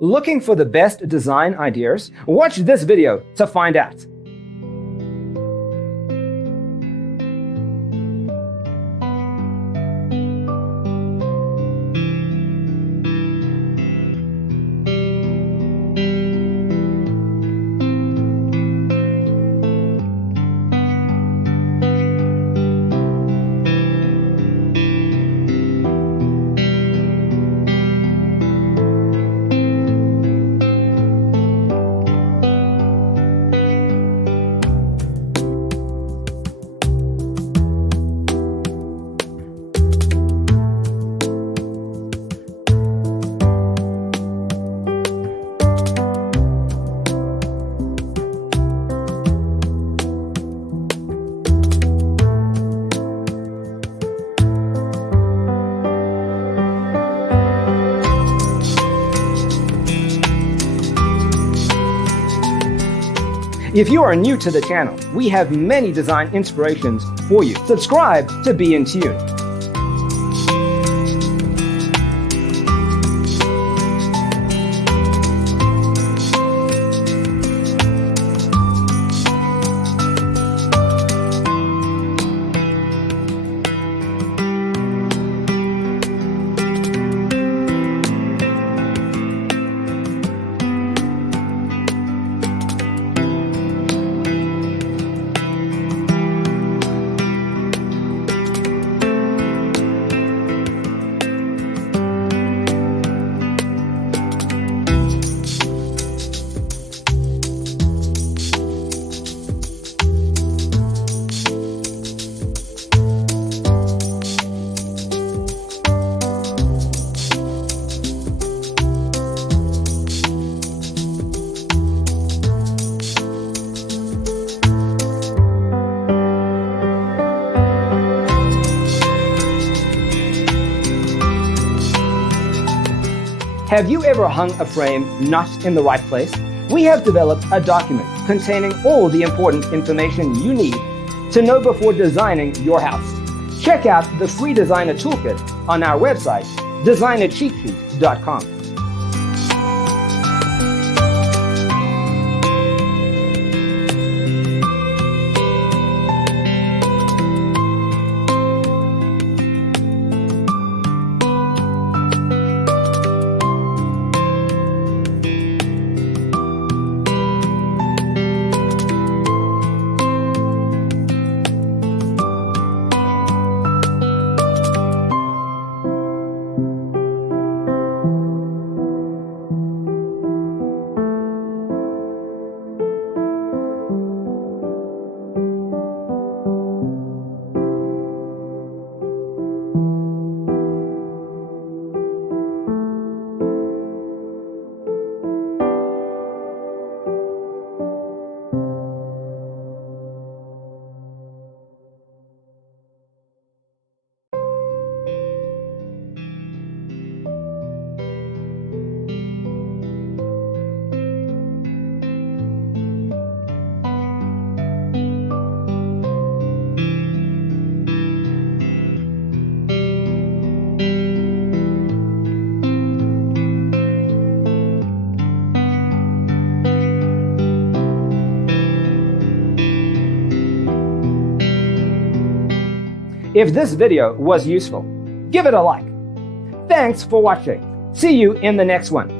Looking for the best design ideas? Watch this video to find out. If you are new to the channel, we have many design inspirations for you. Subscribe to be in tune. Have you ever hung a frame not in the right place? We have developed a document containing all the important information you need to know before designing your house. Check out the free designer toolkit on our website, designercheatsheet.com. If this video was useful, give it a like. Thanks for watching. See you in the next one.